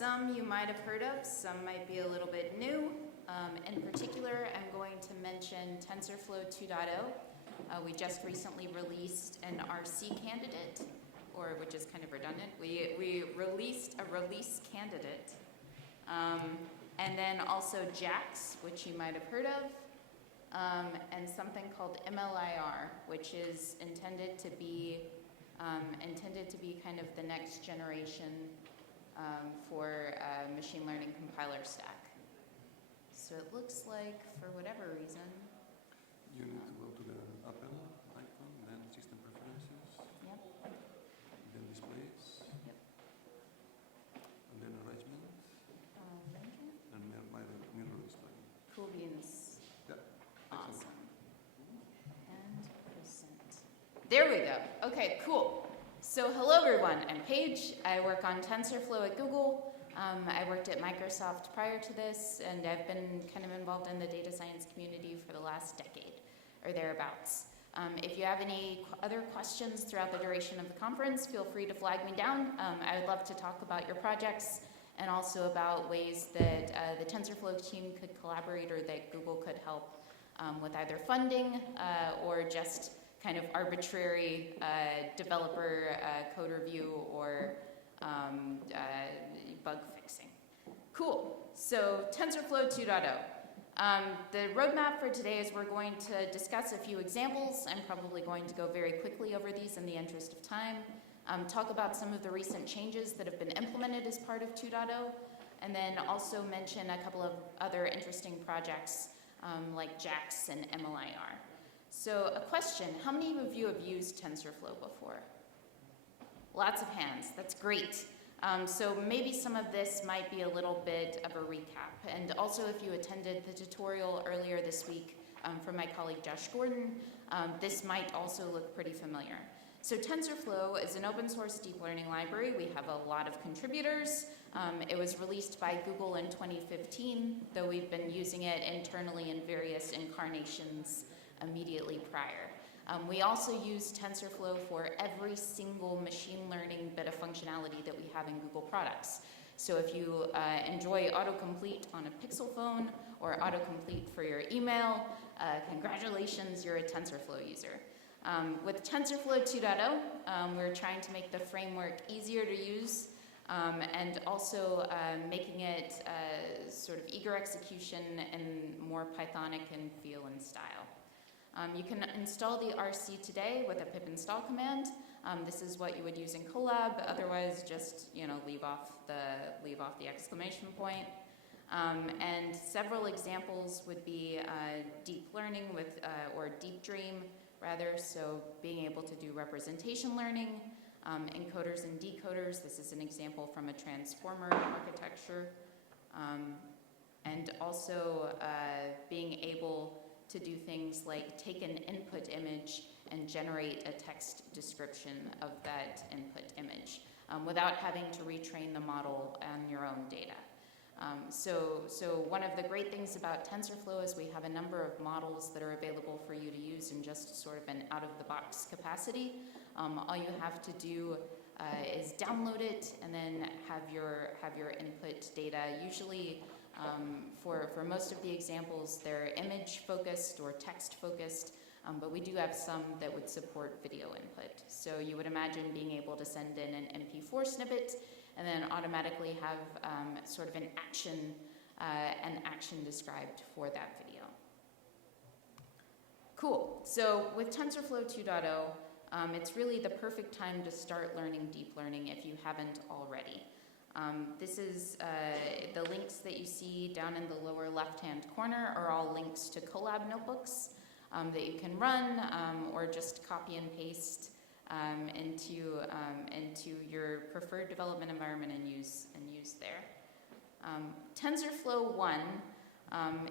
Some you might have heard of, some might be a little bit new. In particular, I'm going to mention TensorFlow 2.0. We just recently released an RC candidate, or which is kind of redundant. We released a release candidate. And then also JAX, which you might have heard of, and something called MLIR, which is intended to be kind of the next generation for machine learning compiler stack. So it looks like, for whatever reason, you need to go to the Apple icon, then system preferences, yep, then displays, yep, and then arrangement, and mirror display. cool beans. Yeah. Awesome. And present. There we go. Okay, cool. So hello everyone, I'm Paige. I work on TensorFlow at Google. I worked at Microsoft prior to this, and I've been kind of involved in the data science community for the last decade, or thereabouts. If you have any other questions throughout the duration of the conference, feel free to flag me down. I would love to talk about your projects and also about ways that the TensorFlow team could collaborate or that Google could help with either funding or just kind of arbitrary developer code review or bug fixing. Cool. So TensorFlow 2.0. The roadmap for today is we're going to discuss a few examples. I'm probably going to go very quickly over these in the interest of time. Talk about some of the recent changes that have been implemented as part of 2.0, and then also mention a couple of other interesting projects like JAX and MLIR. So a question, how many of you have used TensorFlow before? Lots of hands, that's great. So maybe some of this might be a little bit of a recap. And also if you attended the tutorial earlier this week from my colleague Josh Gordon, this might also look pretty familiar. So TensorFlow is an open source deep learning library. We have a lot of contributors. It was released by Google in 2015, though we've been using it internally in various incarnations immediately prior. We also use TensorFlow for every single machine learning bit of functionality that we have in Google products. So if you enjoy autocomplete on a Pixel phone or autocomplete for your email, congratulations, you're a TensorFlow user. With TensorFlow 2.0, we're trying to make the framework easier to use and also making it sort of eager execution and more Pythonic in feel and style. You can install the RC today with a pip install command. This is what you would use in Colab. Otherwise, just leave off the exclamation point. And several examples would be deep learning with or deep dream rather. So being able to do representation learning, encoders and decoders. This is an example from a transformer architecture, and also being able to do things like take an input image and generate a text description of that input image without having to retrain the model on your own data. So one of the great things about TensorFlow is we have a number of models that are available for you to use in just sort of an out-of-the-box capacity. All you have to do is download it and then have your input data. Usually, for most of the examples, they're image-focused or text-focused, but we do have some that would support video input. So you would imagine being able to send in an MP4 snippet and then automatically have sort of an action described for that video. Cool. So with TensorFlow 2.0, it's really the perfect time to start learning deep learning if you haven't already. This is the links that you see down in the lower left-hand corner are all links to Colab notebooks that you can run or just copy and paste into your preferred development environment and use there. TensorFlow 1,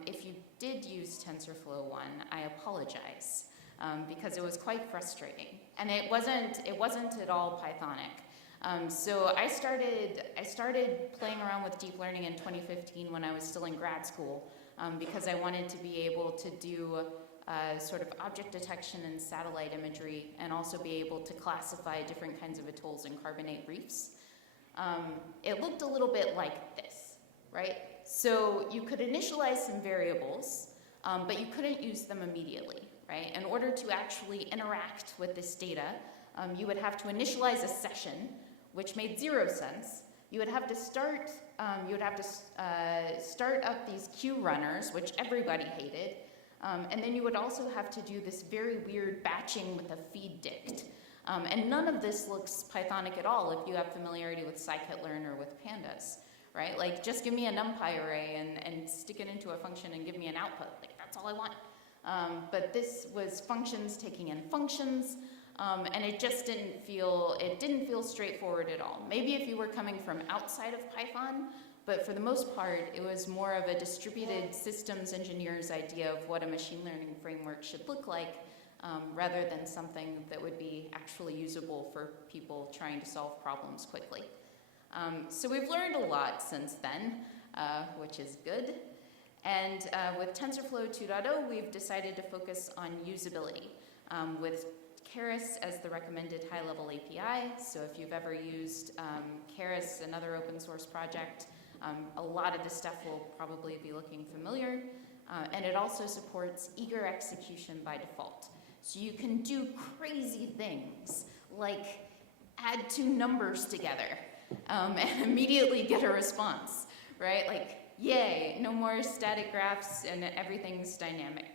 if you did use TensorFlow 1, I apologize because it was quite frustrating, and it wasn't at all Pythonic. So I started playing around with deep learning in 2015 when I was still in grad school because I wanted to be able to do sort of object detection and satellite imagery and also be able to classify different kinds of atolls and carbonate reefs. it looked a little bit like this, right? So you could initialize some variables, but you couldn't use them immediately, right? In order to actually interact with this data, you would have to initialize a session, which made 0 sense. You would have to start up these queue runners, which everybody hated, and then you would also have to do this very weird batching with a feed dict. And none of this looks Pythonic at all if you have familiarity with scikit-learn or with pandas, right? Like, just give me a NumPy array and stick it into a function and give me an output. Like, that's all I want. But this was functions taking in functions, and it just didn't feel straightforward at all. Maybe if you were coming from outside of Python, but for the most part, it was more of a distributed systems engineer's idea of what a machine learning framework should look like, rather than something that would be actually usable for people trying to solve problems quickly. So we've learned a lot since then, which is good. And with TensorFlow 2.0, we've decided to focus on usability, with Keras as the recommended high-level API. So if you've ever used Keras, another open source project, a lot of this stuff will probably be looking familiar. And it also supports eager execution by default. So you can do crazy things like add 2 numbers together and immediately get a response, right? Like, yay, no more static graphs and everything's dynamic.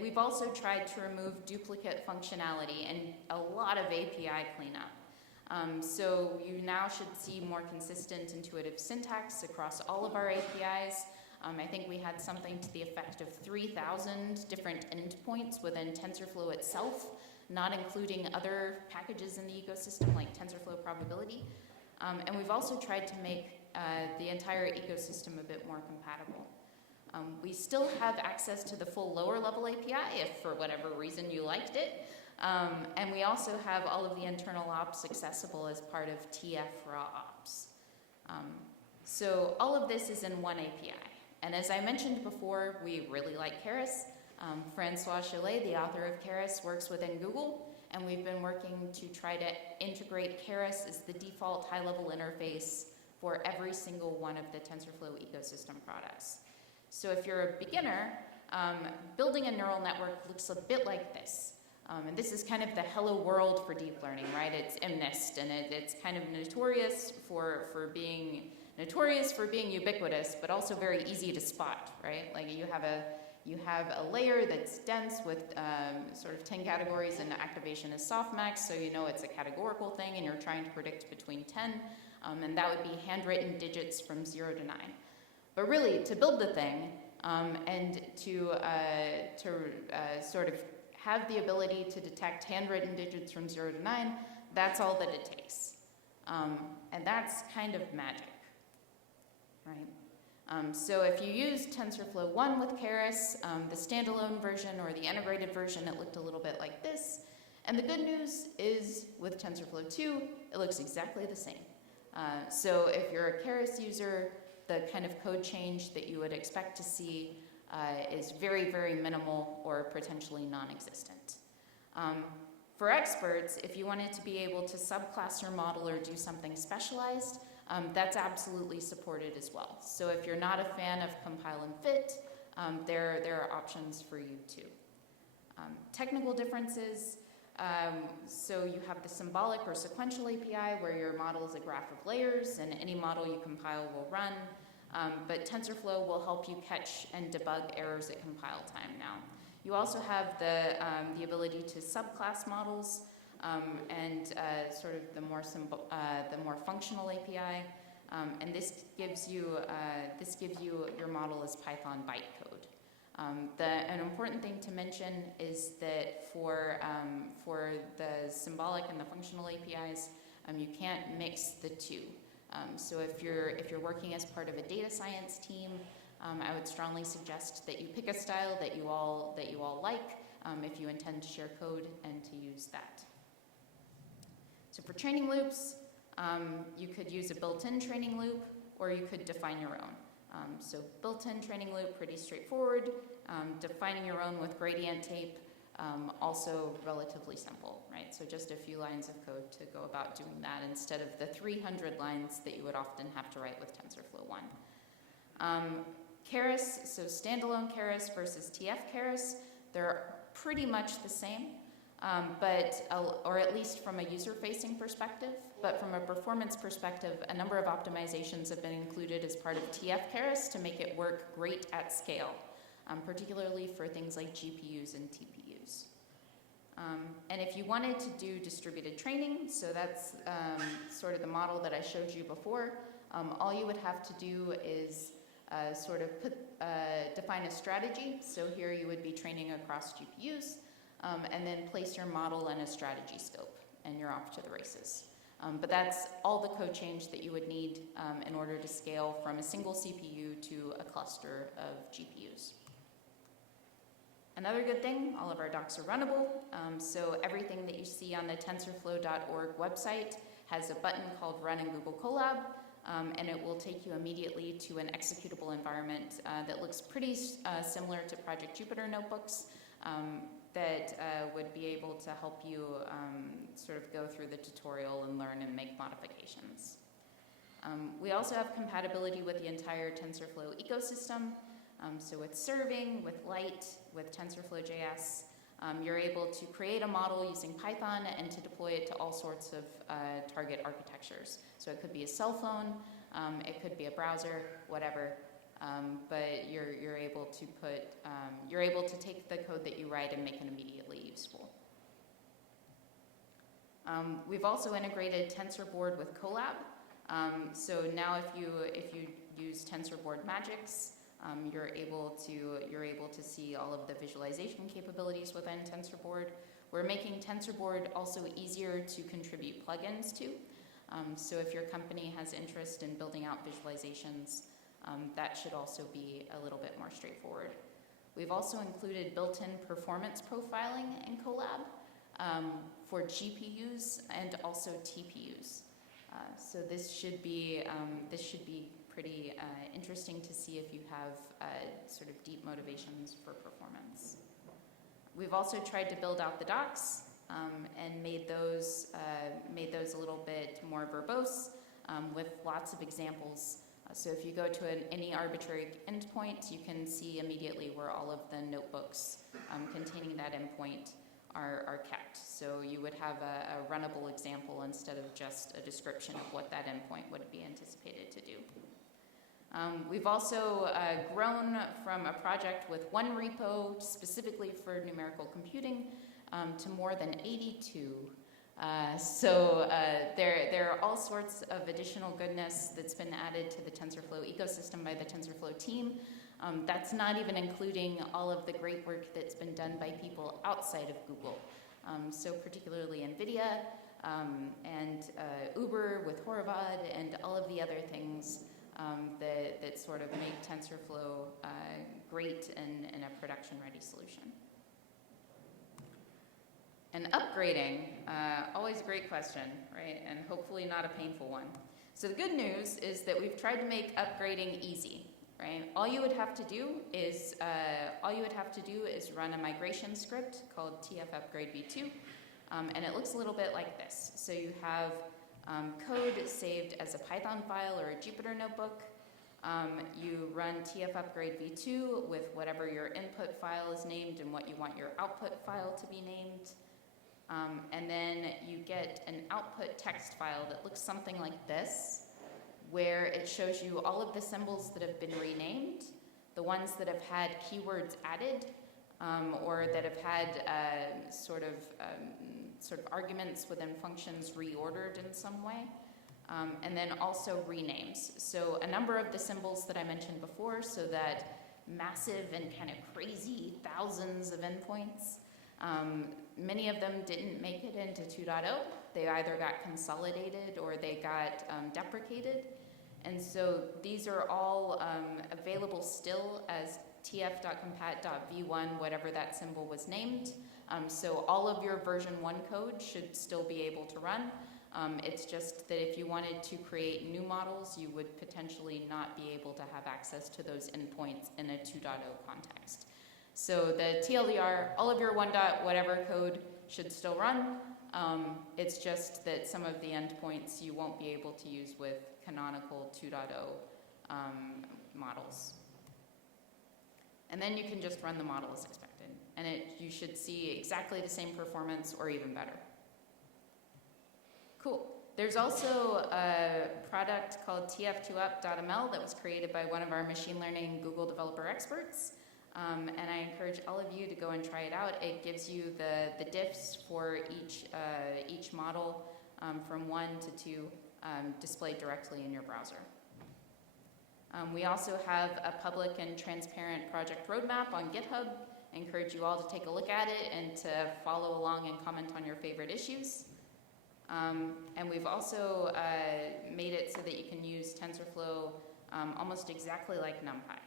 We've also tried to remove duplicate functionality and a lot of API cleanup. So you now should see more consistent, intuitive syntax across all of our APIs. I think we had something to the effect of 3,000 different endpoints within TensorFlow itself, not including other packages in the ecosystem like TensorFlow Probability. And we've also tried to make the entire ecosystem a bit more compatible. We still have access to the full lower level API if for whatever reason you liked it. And we also have all of the internal ops accessible as part of TF raw ops. So all of this is in one API. And as I mentioned before, we really like Keras. Francois Chalet, the author of Keras, works within Google, and we've been working to try to integrate Keras as the default high-level interface for every single one of the TensorFlow ecosystem products. So if you're a beginner, building a neural network looks a bit like this. And this is kind of the hello world for deep learning, right? It's MNIST, and it's kind of notorious for being ubiquitous, but also very easy to spot, right? Like you have a layer that's dense with sort of 10 categories, and activation is softmax, so you know it's a categorical thing, and you're trying to predict between 10, and that would be handwritten digits from 0 to 9. But really, to build the thing and to sort of have the ability to detect handwritten digits from 0 to 9, that's all that it takes. And that's kind of magic, right? So if you use TensorFlow 1 with Keras, the standalone version or the integrated version, it looked a little bit like this. And the good news is with TensorFlow 2, it looks exactly the same. So if you're a Keras user, the kind of code change that you would expect to see is very, very minimal or potentially non-existent. For experts, if you wanted to be able to subclass your model or do something specialized, that's absolutely supported as well. So if you're not a fan of compile and fit, there are options for you too. Technical differences, so you have the symbolic or sequential API where your model is a graph of layers and any model you compile will run. But TensorFlow will help you catch and debug errors at compile time now. You also have the ability to subclass models and sort of the more functional API, and this gives you your model as Python bytecode. An important thing to mention is that for the symbolic and the functional APIs, you can't mix the two. So if you're working as part of a data science team, I would strongly suggest that you pick a style that you all like if you intend to share code and to use that. So for training loops, you could use a built-in training loop, or you could define your own. So built-in training loop, pretty straightforward. Defining your own with gradient tape, also relatively simple, right? right? So just a few lines of code to go about doing that instead of the 300 lines that you would often have to write with TensorFlow 1. Keras, so standalone Keras versus TF Keras, they're pretty much the same, or at least from a user-facing perspective, but from a performance perspective, a number of optimizations have been included as part of TF Keras to make it work great at scale, particularly for things like GPUs and TPUs. And if you wanted to do distributed training, so that's sort of the model that I showed you before, all you would have to do is sort of define a strategy. So here you would be training across GPUs, and then place your model in a strategy scope, and you're off to the races. But that's all the code change that you would need in order to scale from a single CPU to a cluster of GPUs. Another good thing, all of our docs are runnable. So everything that you see on the tensorflow.org website has a button called Run in Google Colab, and it will take you immediately to an executable environment that looks pretty similar to Project Jupyter notebooks that would be able to help you sort of go through the tutorial and learn and make modifications. We also have compatibility with the entire TensorFlow ecosystem. So with serving, with Lite, with TensorFlow.js, you're able to create a model using Python and to deploy it to all sorts of target architectures. So it could be a cell phone, it could be a browser, whatever. But you're able to take the code that you write and make it immediately useful. We've also integrated TensorBoard with Colab. So now if you use TensorBoard Magics, you're able to see all of the visualization capabilities within TensorBoard. We're making TensorBoard also easier to contribute plugins to. So if your company has interest in building out visualizations, that should also be a little bit more straightforward. We've also included built-in performance profiling in Colab for GPUs and also TPUs. So this should be pretty interesting to see if you have sort of deep motivations for performance. We've also tried to build out the docs and made those a little bit more verbose with lots of examples. So if you go to any arbitrary endpoint, you can see immediately where all of the notebooks containing that endpoint are kept. So you would have a runnable example instead of just a description of what that endpoint would be anticipated to do. We've also grown from a project with one repo specifically for numerical computing to more than 82. So there are all sorts of additional goodness that's been added to the TensorFlow ecosystem by the TensorFlow team. That's not even including all of the great work that's been done by people outside of Google. So particularly NVIDIA and Uber with Horvad and all of the other things that sort of make TensorFlow great and a production-ready solution. And upgrading, always a great question, right? And hopefully not a painful one. So the good news is that we've tried to make upgrading easy, right? All you would have to do is run a migration script called Tf upgrade v2, and it looks a little bit like this. So you have code saved as a Python file or a Jupyter notebook. You run Tf upgrade v2 with whatever your input file is named and what you want your output file to be named. And then you get an output text file that looks something like this, where it shows you all of the symbols that have been renamed, the ones that have had keywords added, or that have had sort of arguments within functions reordered in some way, and then also renames. So a number of the symbols that I mentioned before, so that massive and kind of crazy thousands of endpoints, many of them didn't make it into 2.0. They either got consolidated or they got deprecated. And so these are all available still as tf.compat.v1, whatever that symbol was named. So all of your version 1 code should still be able to run. It's just that if you wanted to create new models, you would potentially not be able to have access to those endpoints in a 2.0 context. So the TLDR, all of your 1. Whatever code should still run, It's just that some of the endpoints you won't be able to use with canonical 2.0 models. And then you can just run the model as expected. And you should see exactly the same performance or even better. Cool. There's also a product called Tf2 Ml that was created by one of our machine learning Google developer experts. And I encourage all of you to go and try it out. It gives you the diffs for each model from 1 to 2 displayed directly in your browser. We also have a public and transparent project roadmap on GitHub. I encourage you all to take a look at it and to follow along and comment on your favorite issues. And we've also made it so that you can use TensorFlow almost exactly like NumPy,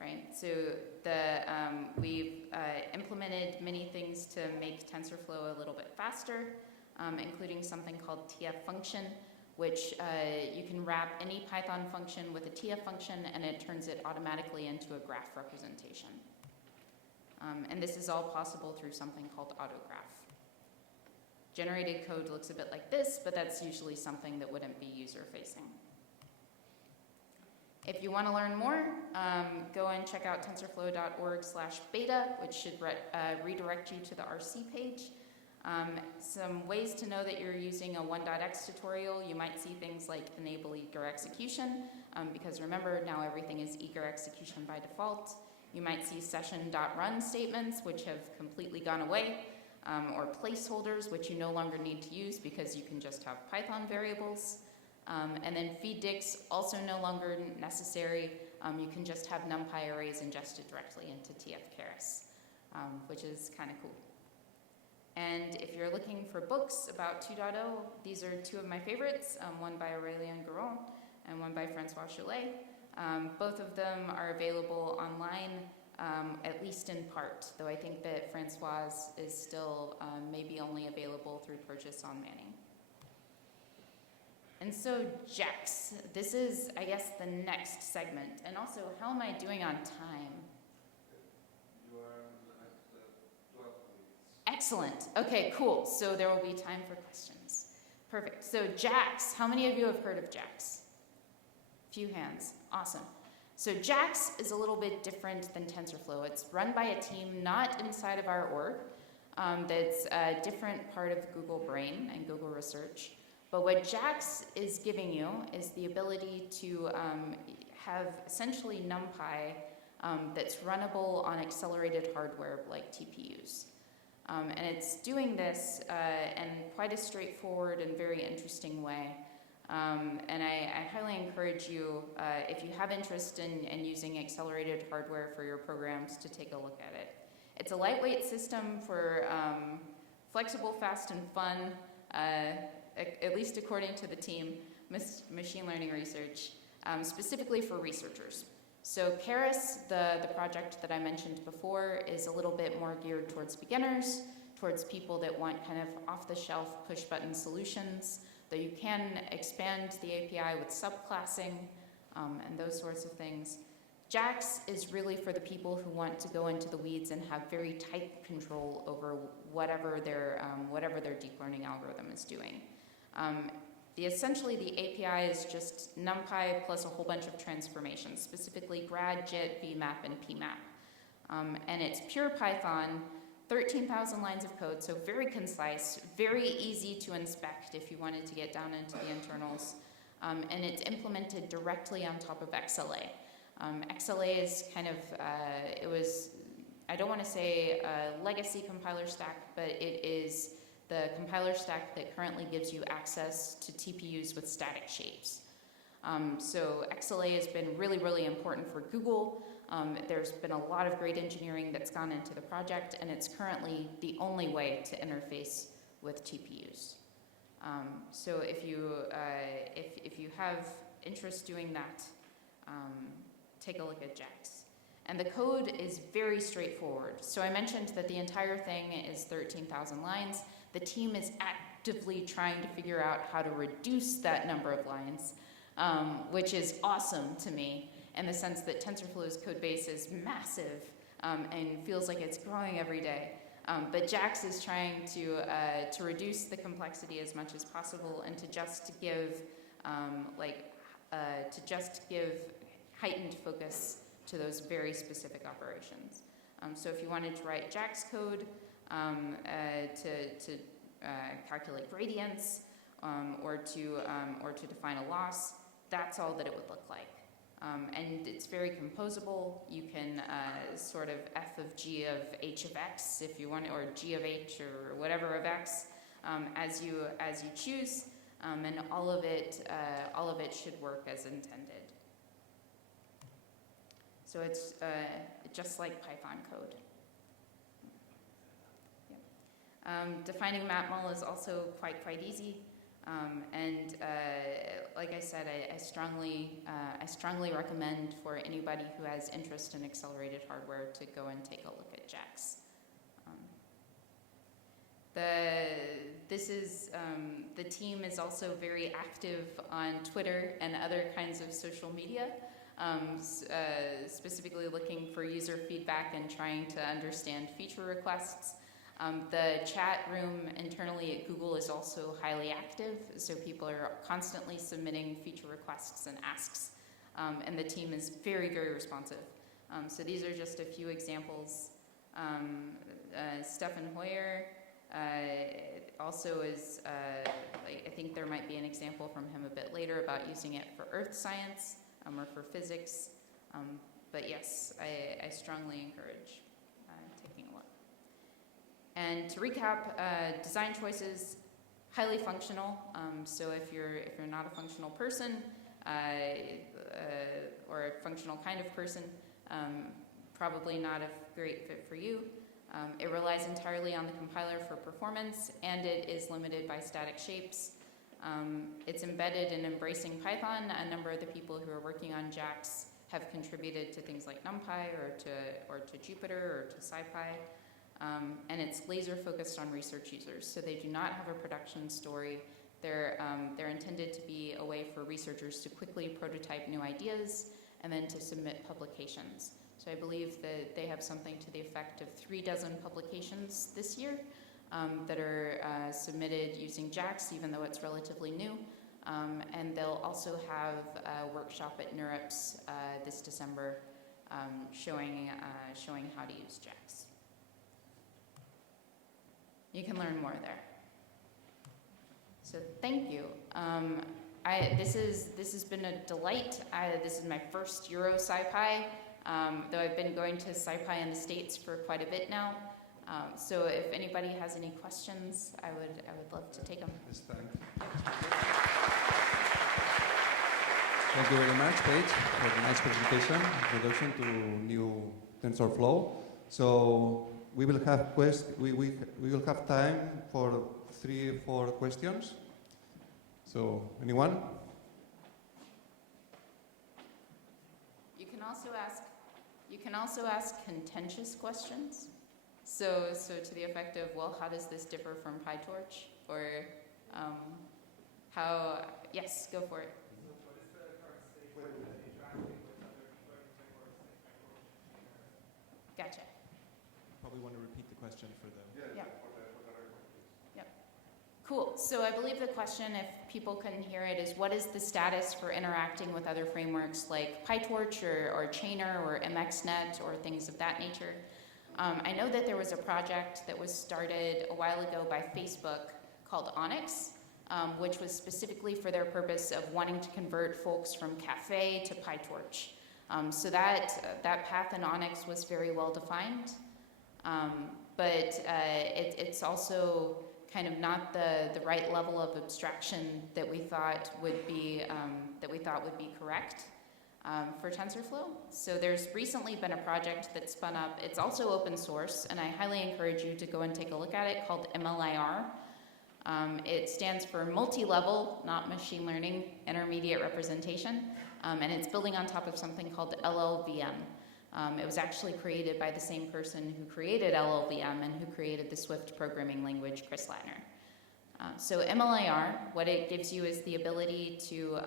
right? So we've implemented many things to make TensorFlow a little bit faster, including something called Tf function, which you can wrap any Python function with a Tf function and it turns it automatically into a graph representation. And this is all possible through something called autograph. Generated code looks a bit like this, but that's usually something that wouldn't be user-facing. If you want to learn more, go and check out tensorflow.org/beta, which should redirect you to the RC page. Some ways to know that you're using a 1.x tutorial, you might see things like enable eager execution, because remember, now everything is eager execution by default. You might see session.run statements, which have completely gone away, or placeholders, which you no longer need to use because you can just have Python variables. And then feed_dicts, also no longer necessary. You can just have NumPy arrays ingested directly into TF-Keras, which is kind of cool. And if you're looking for books about 2.0, these are two of my favorites, one by Aurélien Guérin and one by François Choulet. Both of them are available online, at least in part, though I think that Francois's is still maybe only available through purchase on Manning. And so JAX, this is, I guess, the next segment. And also, how am I doing on time? You are at 12 minutes. Excellent. Okay, cool. So there will be time for questions. Perfect. So JAX, how many of you have heard of JAX? Few hands. Awesome. So JAX is a little bit different than TensorFlow. It's run by a team not inside of our org. That's a different part of Google Brain and Google Research. But what JAX is giving you is the ability to have essentially NumPy that's runnable on accelerated hardware like TPUs. And it's doing this in quite a straightforward and very interesting way. And I highly encourage you, if you have interest in using accelerated hardware for your programs, to take a look at it. It's a lightweight system for flexible, fast, and fun, at least according to the team, machine learning research, specifically for researchers. So Keras, the project that I mentioned before, is a little bit more geared towards beginners, towards people that want kind of off-the-shelf push-button solutions, though you can expand the API with subclassing and those sorts of things. JAX is really for the people who want to go into the weeds and have very tight control over whatever their deep learning algorithm is doing. Essentially, the API is just NumPy plus a whole bunch of transformations, specifically grad, JIT, VMAP, and PMAP. And it's pure Python, 13,000 lines of code, so very concise, very easy to inspect if you wanted to get down into the internals. And it's implemented directly on top of XLA. XLA is kind of, I don't want to say a legacy compiler stack, but it is the compiler stack that currently gives you access to TPUs with static shapes. So XLA has been really, really important for Google. There's been a lot of great engineering that's gone into the project, and it's currently the only way to interface with TPUs. So if you have interest doing that, take a look at JAX. And the code is very straightforward. So I mentioned that the entire thing is 13,000 lines. The team is actively trying to figure out how to reduce that number of lines, which is awesome to me in the sense that TensorFlow's code base is massive and feels like it's growing every day. But JAX is trying to reduce the complexity as much as possible and to just give heightened focus to those very specific operations. So if you wanted to write JAX code to calculate gradients or to define a loss, that's all that it would look like. And it's very composable. You can sort of f of g of h of x if you want, or g of h or whatever of x as you choose, and all of it should work as intended. So it's just like Python code. Yeah. Defining matmul is also quite easy. Like I said, I strongly recommend for anybody who has interest in accelerated hardware to go and take a look at JAX. The team is also very active on Twitter and other kinds of social media, specifically looking for user feedback and trying to understand feature requests. The chat room internally at Google is also highly active, so people are constantly submitting feature requests and asks, and the team is very responsive. So these are just a few examples. Stefan Hoyer also is, I think there might be an example from him a bit later about using it for earth science or for physics, but yes, I strongly encourage taking a look. And to recap, design choices, highly functional. So if you're not a functional person or a functional kind of person, probably not a great fit for you. It relies entirely on the compiler for performance, and it is limited by static shapes. It's embedded in embracing Python. A number of the people who are working on JAX have contributed to things like NumPy or to Jupyter or to SciPy. And it's laser focused on research users, so they do not have a production story. They're intended to be a way for researchers to quickly prototype new ideas and then to submit publications. So I believe that they have something to the effect of 36 publications this year that are submitted using JAX, even though it's relatively new. And they'll also have a workshop at NeurIPS this December showing how to use JAX. You can learn more there. So thank you. This has been a delight. This is my first EuroSciPy, though I've been going to SciPy in the States for quite a bit now. So if anybody has any questions, I would love to take them. Yes, thank you. Thank you very much, Paige, for the nice presentation, introduction to new TensorFlow. So we will have we will have time for 3 or 4 questions. So anyone? You can also ask contentious questions. So to the effect of, well, how does this differ from PyTorch? Or how? Yes, go for it. What is the current state of interacting with other learning frameworks like PyTorch? Gotcha. Probably want to repeat the question for them. Yeah. Yep. Cool. So I believe the question, if people couldn't hear it, is what is the status for interacting with other frameworks like PyTorch or Chainer or MXNet or things of that nature? I know that there was a project that was started a while ago by Facebook called Onyx, which was specifically for their purpose of wanting to convert folks from Caffe to PyTorch. So that path in Onyx was very well defined. But it's also kind of not the right level of abstraction that we thought would be correct for TensorFlow. So there's recently been a project that spun up. It's also open source, and I highly encourage you to go and take a look at it, called MLIR. It stands for multi-level, not machine learning, intermediate representation, and it's building on top of something called LLVM. It was actually created by the same person who created LLVM and who created the Swift programming language, Chris Latner. So MLIR, what it gives you is the ability to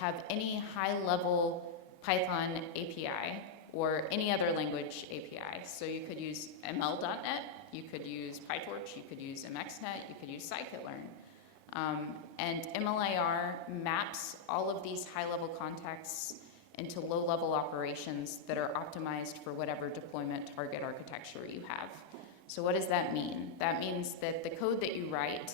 have any high-level Python API or any other language API. So you could use ml.net, you could use PyTorch, you could use MXNet, you could use scikit-learn. And MLIR maps all of these high-level contexts into low-level operations that are optimized for whatever deployment target architecture you have. So what does that mean? That means that the code that you write,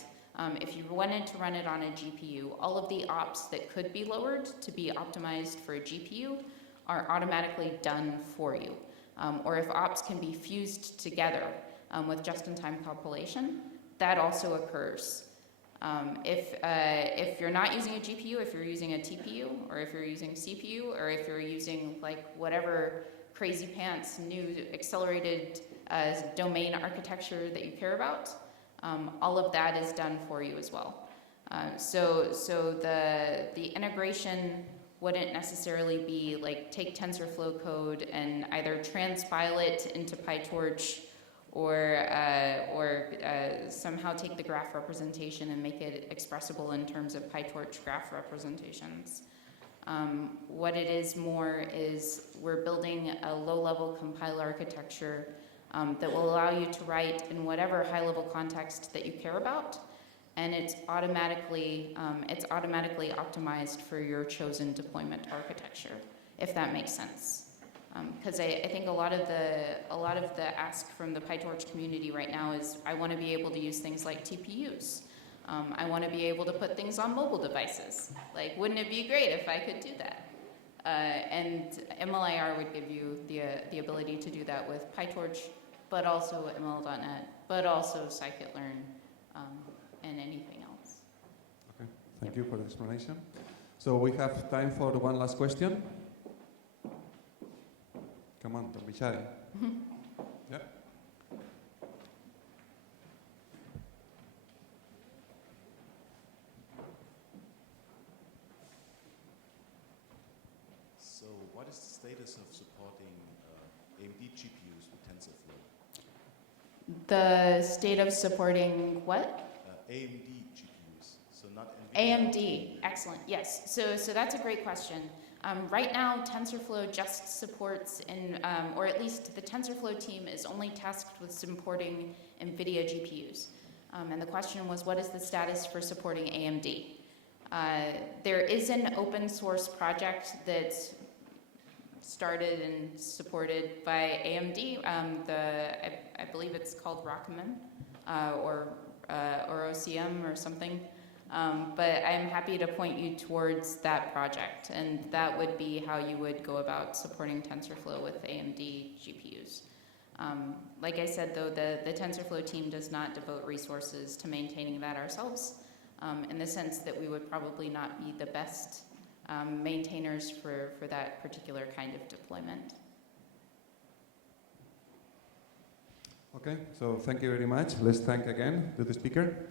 if you wanted to run it on a GPU, all of the ops that could be lowered to be optimized for a GPU are automatically done for you. Or if ops can be fused together with just-in-time compilation, that also occurs. If you're not using a GPU, if you're using a TPU, or if you're using CPU, or if you're using like whatever crazy pants new accelerated domain architecture that you care about, all of that is done for you as well. So the integration wouldn't necessarily be like take TensorFlow code and either transpile it into PyTorch or somehow take the graph representation and make it expressible in terms of PyTorch graph representations. What it is more is we're building a low-level compile architecture that will allow you to write in whatever high-level context that you care about, and it's automatically optimized for your chosen deployment architecture, if that makes sense. Because I think a lot of the ask from the PyTorch community right now is I want to be able to use things like TPUs. I want to be able to put things on mobile devices. Like, wouldn't it be great if I could do that? And MLIR would give you the ability to do that with PyTorch, but also ML.NET, but also scikit-learn, and anything else. Okay, thank you for the explanation. So we have time for one last question. Come on, don't be shy. Yeah. So what is the status of supporting AMD GPUs with TensorFlow? The state of supporting what? AMD GPUs, so not NVIDIA. AMD, excellent, yes. So that's a great question. Right now, TensorFlow just supports, or at least the TensorFlow team is only tasked with supporting NVIDIA GPUs. And the question was, what is the status for supporting AMD? There is an open source project that's started and supported by AMD. I believe it's called Rockman, or OCM or something. But I'm happy to point you towards that project, and that would be how you would go about supporting TensorFlow with AMD GPUs. Like I said, though, the TensorFlow team does not devote resources to maintaining that ourselves, in the sense that we would probably not be the best maintainers for that particular kind of deployment. Okay, so thank you very much. Let's thank again to the speaker.